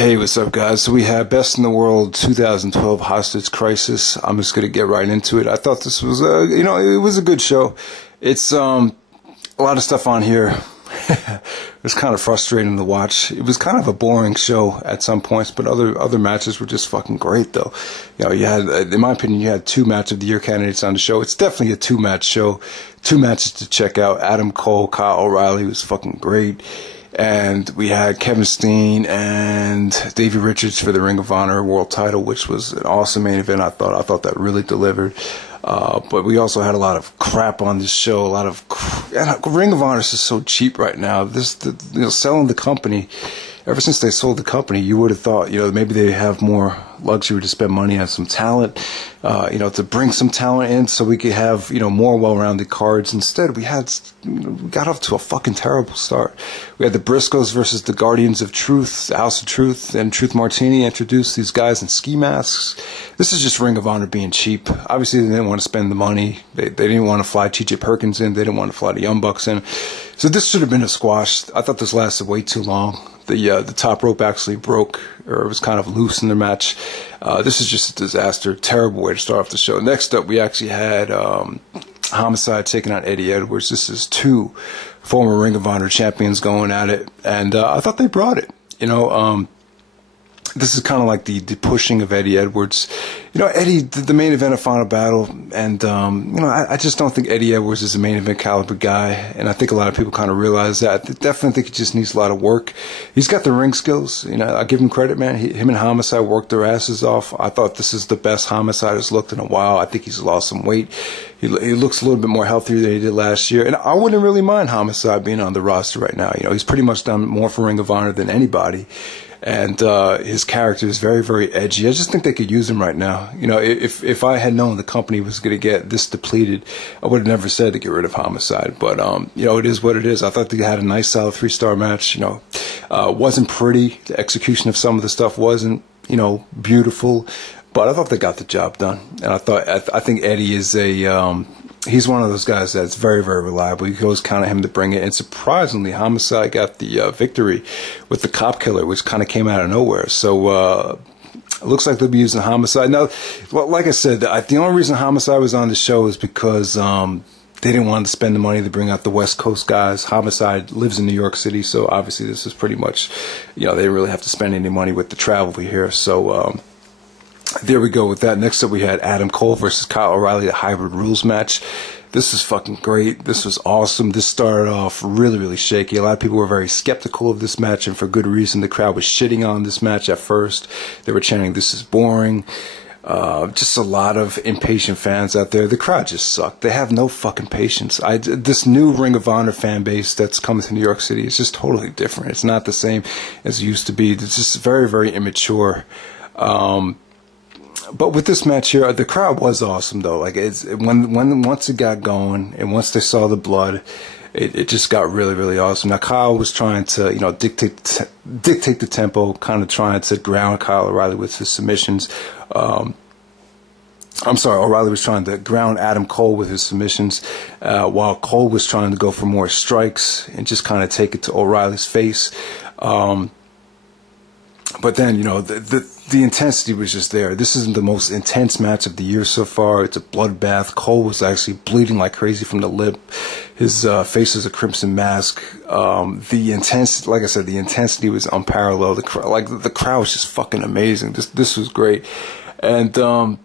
Hey, what's up, guys? So we have Best in the World 2012 Hostage Crisis. I'm just going to get right into it. I thought this was, it was a good show. It's a lot of stuff on here. It was kind of frustrating to watch. It was kind of a boring show at some points, but other matches were just fucking great, though. You know, you had, in my opinion, you had 2 Match of the Year candidates on the show. It's definitely a 2-match show. 2 matches to check out. Adam Cole, Kyle O'Reilly was fucking great. And we had Kevin Steen and Davey Richards for the Ring of Honor World Title, which was an awesome main event. I thought that really delivered. But we also had a lot of crap on this show. A lot of Ring of Honor is just so cheap right now. Selling the company. Ever since they sold the company, you would have thought, maybe they have more luxury to spend money on some talent, to bring some talent in so we could have, more well-rounded cards. Instead, we got off to a fucking terrible start. We had the Briscoes versus the Guardians of Truth, the House of Truth, and Truth Martini introduced these guys in ski masks. This is just Ring of Honor being cheap. Obviously, they didn't want to spend the money. They didn't want to fly TJ Perkins in. They didn't want to fly the Young Bucks in. So this should have been a squash. I thought this lasted way too long. The top rope actually broke, or it was kind of loose in the match. This is just a disaster. Terrible way to start off the show. Next up, we actually had Homicide taking on Eddie Edwards. This is 2 former Ring of Honor champions going at it, and I thought they brought it. This is kind of like the pushing of Eddie Edwards. Eddie did the main event of Final Battle, and, I just don't think Eddie Edwards is a main event caliber guy, and I think a lot of people kind of realize that. I definitely think he just needs a lot of work. He's got the ring skills. I give him credit, man. Him and Homicide worked their asses off. I thought this is the best Homicide has looked in a while. I think he's lost some weight. He looks a little bit more healthier than he did last year, and I wouldn't really mind Homicide being on the roster right now. He's pretty much done more for Ring of Honor than anybody. And his character is very, very edgy. I just think they could use him right now. If I had known the company was going to get this depleted, I would have never said to get rid of Homicide. But, it is what it is. I thought they had a nice, solid 3-star match. Wasn't pretty. The execution of some of the stuff wasn't, beautiful. But I thought they got the job done. And I think Eddie is he's one of those guys that's very, very reliable. You can always count on him to bring it. And surprisingly, Homicide got the victory with the cop killer, which kind of came out of nowhere. So it looks like they'll be using Homicide. Now, like I said, the only reason Homicide was on the show is because they didn't want to spend the money to bring out the West Coast guys. Homicide lives in New York City, so obviously this is pretty much, they didn't really have to spend any money with the travel here. So there we go with that. Next up, we had Adam Cole versus Kyle O'Reilly, the Hybrid Rules match. This is fucking great. This was awesome. This started off really, really shaky. A lot of people were very skeptical of this match, and for good reason. The crowd was shitting on this match at first. They were chanting, "This is boring." Just a lot of impatient fans out there. The crowd just sucked. They have no fucking patience. This new Ring of Honor fan base that's coming to New York City is just totally different. It's not the same as it used to be. It's just very, very immature. But with this match here, the crowd was awesome though. Like once it got going and once they saw the blood, it just got really, really awesome. Now Kyle was trying to, dictate the tempo, kind of trying to ground Kyle O'Reilly with his submissions. O'Reilly was trying to ground Adam Cole with his submissions, while Cole was trying to go for more strikes and just kind of take it to O'Reilly's face. But then, the intensity was just there. This isn't the most intense match of the year so far. It's a bloodbath. Cole was actually bleeding like crazy from the lip. His face is a crimson mask. The intensity, like I said, the intensity was unparalleled. The crowd was just fucking amazing. This was great. And, the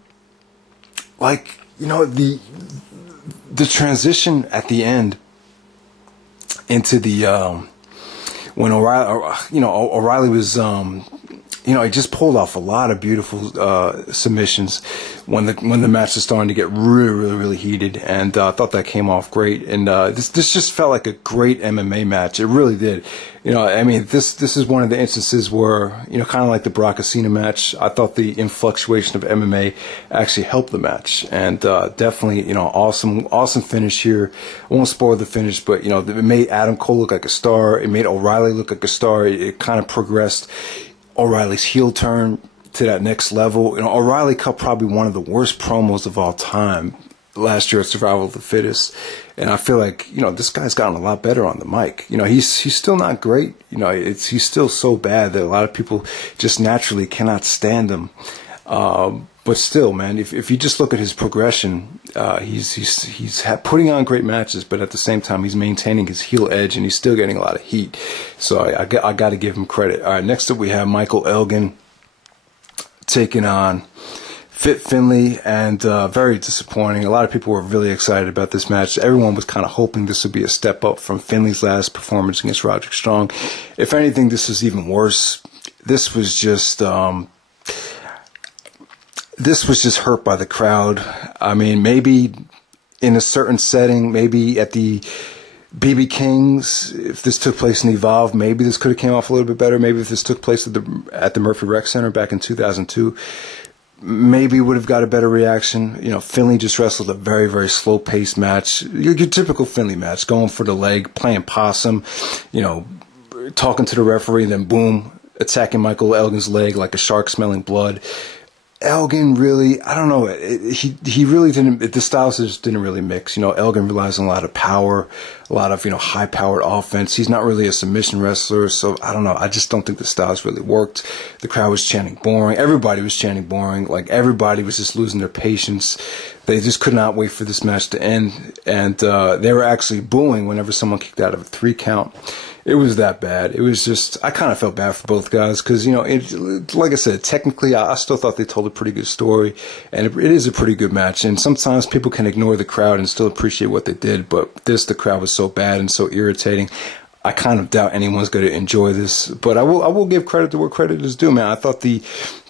transition at the end into the, when O'Reilly was, he just pulled off a lot of beautiful submissions when the match was starting to get really, really, really heated, and I thought that came off great. And this just felt like a great MMA match. It really did. This is one of the instances where, kind of like the Brock Cena match, I thought the influctuation of MMA actually helped the match, and definitely, awesome finish here. I won't spoil the finish, but it made Adam Cole look like a star. It made O'Reilly look like a star. It kind of progressed O'Reilly's heel turn to that next level. O'Reilly cut probably one of the worst promos of all time last year at Survival of the Fittest, And I feel like, this guy's gotten a lot better on the mic. He's still not great. He's still so bad that a lot of people just naturally cannot stand him. But still, man, if you just look at his progression, he's putting on great matches, but at the same time, he's maintaining his heel edge, and he's still getting a lot of heat. So I got to give him credit. All right, next up we have Michael Elgin taking on Finlay, and very disappointing. A lot of people were really excited about this match. Everyone was kind of hoping this would be a step up from Finlay's last performance against Roderick Strong. If anything, this was even worse. This was just hurt by the crowd. I mean, maybe in a certain setting, maybe at the BB Kings, if this took place in Evolve, maybe this could have came off a little bit better. Maybe if this took place at the Murphy Rec Center back in 2002, maybe would have got a better reaction. Finlay just wrestled a very, very slow-paced match. Your typical Finlay match, going for the leg, playing possum, talking to the referee, and then boom, attacking Michael Elgin's leg like a shark smelling blood. Elgin really, I don't know, he really didn't, the styles just didn't really mix. Elgin relies on a lot of power, a lot of, high-powered offense. He's not really a submission wrestler, so I don't know. I just don't think the styles really worked. The crowd was chanting boring. Everybody was chanting boring. Like, everybody was just losing their patience. They just could not wait for this match to end, and they were actually booing whenever someone kicked out of a 3 count. It was that bad. It was just, I kind of felt bad for both guys because, like I said, technically, I still thought they told a pretty good story, and it is a pretty good match. And sometimes people can ignore the crowd and still appreciate what they did, but the crowd was so bad and so irritating. I kind of doubt anyone's going to enjoy this, but I will give credit to where credit is due, man. I thought the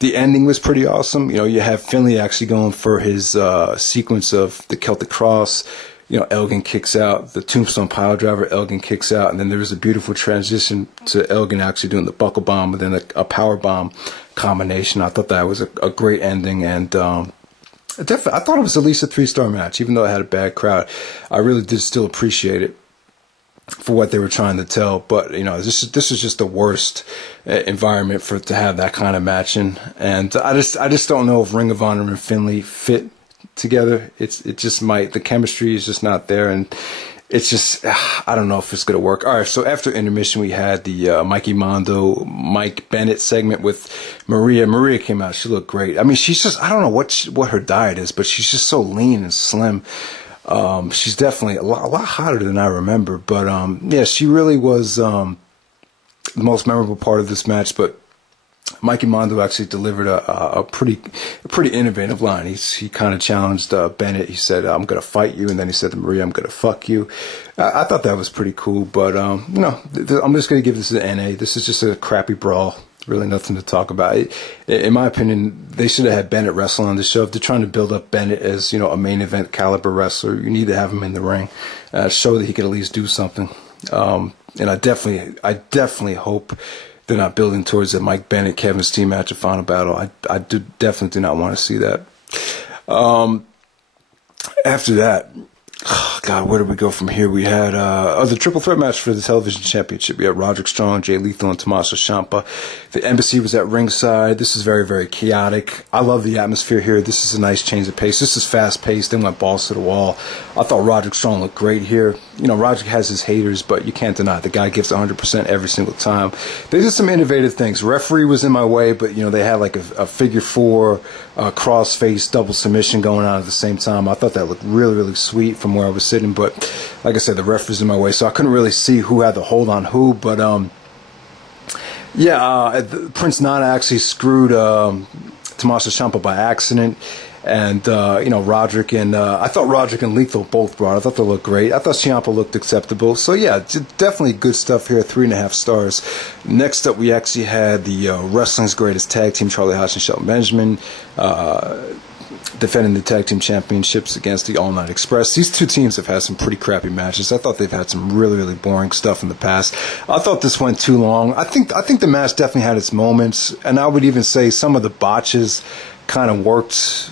ending was pretty awesome. You have Finlay actually going for his sequence of the Celtic Cross. Elgin kicks out, the Tombstone Pile Driver, Elgin kicks out, and then there was a beautiful transition to Elgin actually doing the Buckle Bomb and then a Power Bomb combination. I thought that was a great ending, and definitely, I thought it was at least a 3-star match, even though it had a bad crowd. I really did still appreciate it for what they were trying to tell, but this is just the worst environment to have that kind of match in, and I just don't know if Ring of Honor and Finlay fit together. It just might. The chemistry is just not there, and it's just, I don't know if it's gonna work. All right, so after intermission, we had the Mikey Mondo, Mike Bennett segment with Maria. Maria came out. She looked great. I mean, she's just, I don't know what her diet is, but she's just so lean and slim. She's definitely a lot hotter than I remember. But yeah, she really was the most memorable part of this match. But Mikey Mondo actually delivered a pretty innovative line. He kind of challenged Bennett. He said, "I'm gonna fight you," and then he said to Maria, "I'm gonna fuck you." I thought that was pretty cool, but I'm just gonna give this an NA. This is just a crappy brawl. Really nothing to talk about. In my opinion, they should have had Bennett wrestle on the show. If they're trying to build up Bennett as a main event caliber wrestler, you need to have him in the ring, show that he could at least do something. And I definitely hope they're not building towards a Mike Bennett Kevin Steen match at Final Battle. I definitely do not want to see that. After that, oh God, where did we go from here? We had the triple threat match for the television championship. We had Roderick Strong, Jay Lethal, and Tomasso Ciampa. The embassy was at ringside. This is very, very chaotic. I love the atmosphere here. This is a nice change of pace. This is fast paced. They went balls to the wall. I thought Roderick Strong looked great here. Roderick has his haters, but you can't deny it. The guy gives 100% every single time. They did some innovative things. Referee was in my way, but they had like a figure four cross-face double submission going on at the same time. I thought that looked really, really sweet from where I was sitting, but like I said, the ref was in my way, so I couldn't really see who had the hold on who. But Prince Nana actually screwed Tomasso Ciampa by accident. And, Roderick and, I thought Roderick and Lethal both brought. I thought they looked great. I thought Ciampa looked acceptable. So, yeah, definitely good stuff here. 3.5 stars. Next up, we actually had the Wrestling's Greatest Tag Team, Charlie Hodge and Shelton Benjamin, defending the Tag Team Championships against the All Night Express. These two teams have had some pretty crappy matches. I thought they've had some really, really boring stuff in the past. I thought this went too long. I think the match definitely had its moments, and I would even say some of the botches kind of worked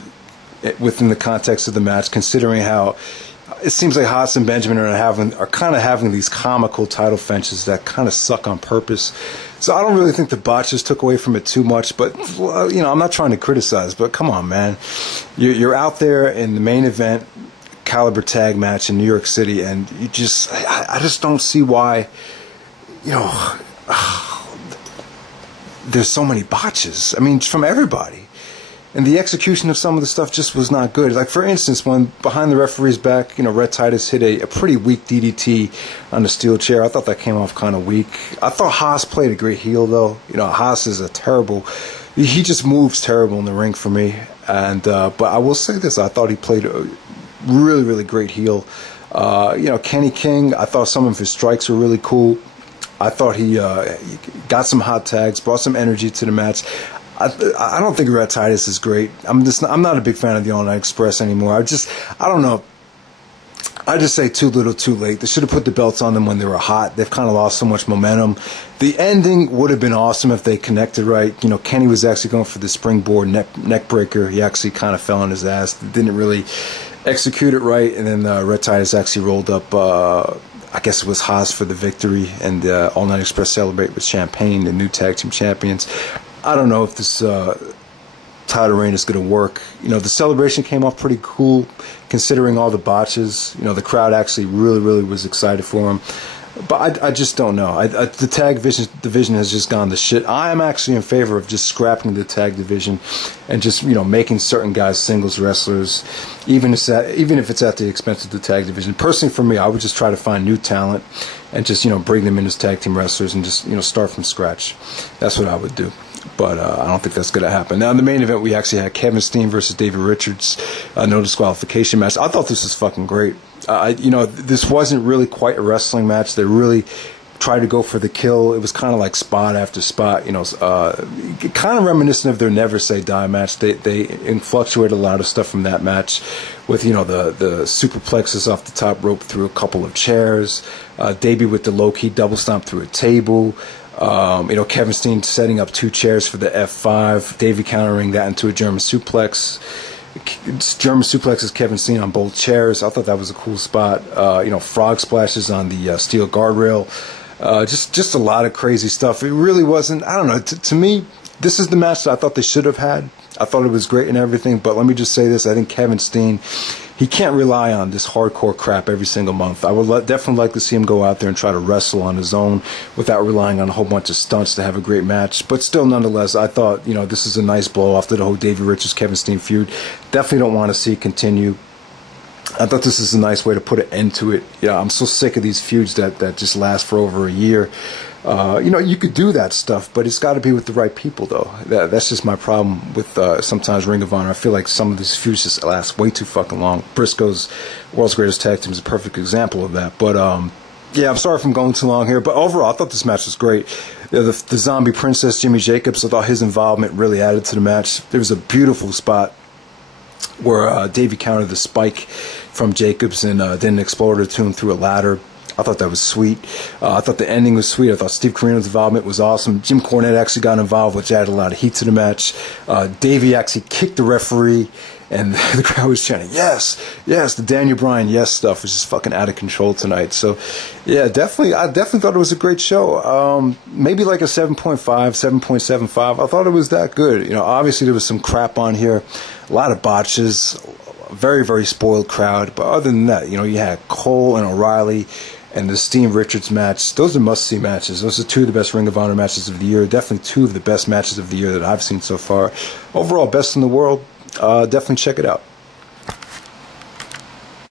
within the context of the match, considering how it seems like Hodge and Benjamin are kind of having these comical title fences that kind of suck on purpose. So I don't really think the botches took away from it too much, but I'm not trying to criticize, but come on, man, you're out there in the main event, caliber tag match in New York City, and I just don't see why, you know, there's so many botches. I mean, from everybody. And the execution of some of the stuff just was not good. Like, for instance, when behind the referee's back, you know, Red Titus hit a pretty weak DDT on the steel chair. I thought that came off kind of weak. I thought Haas played a great heel, though. You know, Haas is a terrible... He just moves terrible in the ring for me. And but I will say this. I thought he played a really, really great heel. You know, Kenny King, I thought some of his strikes were really cool. I thought he got some hot tags, brought some energy to the match. I don't think Red Titus is great. I'm not a big fan of the All Night Express anymore. I don't know. I just say too little, too late. They should have put the belts on them when they were hot. They've kind of lost so much momentum. The ending would have been awesome if they connected right. You know, Kenny was actually going for the springboard neck breaker. He actually kind of fell on his ass. Didn't really execute it right. And then Red Titus actually rolled up, I guess it was Haas for the victory. And All Night Express celebrate with champagne, the new tag team champions. I don't know if this title reign is going to work. You know, the celebration came off pretty cool considering all the botches. You know, the crowd actually really, really was excited for him. But I just don't know. The tag division has just gone to shit. I am actually in favor of just scrapping the tag division and just, you know, making certain guys singles wrestlers, even if it's at the expense of the tag division. Personally, for me, I would just try to find new talent and just, you know, bring them in as tag team wrestlers and just, you know, start from scratch. That's what I would do. But I don't think that's going to happen. Now, in the main event, we actually had Kevin Steen versus Davey Richards, no disqualification match. I thought this was fucking great. You know, this wasn't really quite a wrestling match. They really tried to go for the kill. It was kind of like spot after spot, you know, kind of reminiscent of their Never Say Die match. They fluctuated a lot of stuff from that match with, you know, the superplexes off the top rope through a couple of chairs, Davey with the low-key double stomp through a table. You know, Kevin Steen setting up 2 chairs for the F5. Davey countering that into a German suplex. German suplexes Kevin Steen on both chairs. I thought that was a cool spot. You know, frog splashes on the steel guardrail. Just a lot of crazy stuff. It really wasn't. I don't know. To me, this is the match that I thought they should have had. I thought it was great and everything. But let me just say this: I think Kevin Steen, he can't rely on this hardcore crap every single month. I would definitely like to see him go out there and try to wrestle on his own without relying on a whole bunch of stunts to have a great match. But still, nonetheless, I thought, you know, this is a nice blow off to the whole Davey Richards-Kevin Steen feud. Definitely don't want to see it continue. I thought this is a nice way to put an end to it. You know, I'm so sick of these feuds that just last for over a year. You know, you could do that stuff, but it's got to be with the right people, though. That's just my problem with sometimes Ring of Honor. I feel like some of these feuds just last way too fucking long. Briscoes, World's Greatest Tag Team, is a perfect example of that. But yeah, I'm sorry if I'm going too long here. But overall, I thought this match was great. The Zombie Princess, Jimmy Jacobs, I thought his involvement really added to the match. There was a beautiful spot where Davey countered the spike from Jacobs and did an exploder to him through a ladder. I thought that was sweet. I thought the ending was sweet. I thought Steve Corino's involvement was awesome. Jim Cornette actually got involved, which added a lot of heat to the match. Davey actually kicked the referee, and the crowd was chanting, yes, yes. The Daniel Bryan yes stuff was just fucking out of control tonight. So, yeah, definitely, I definitely thought it was a great show. Maybe like a 7.5, 7.75. I thought it was that good. You know, obviously there was some crap on here, a lot of botches, a very, very spoiled crowd. But other than that, you know, you had Cole and O'Reilly and the Steen Richards match. Those are must-see matches. Those are 2 of the best Ring of Honor matches of the year. Definitely 2 of the best matches of the year that I've seen so far. Overall, best in the world. Definitely check it out.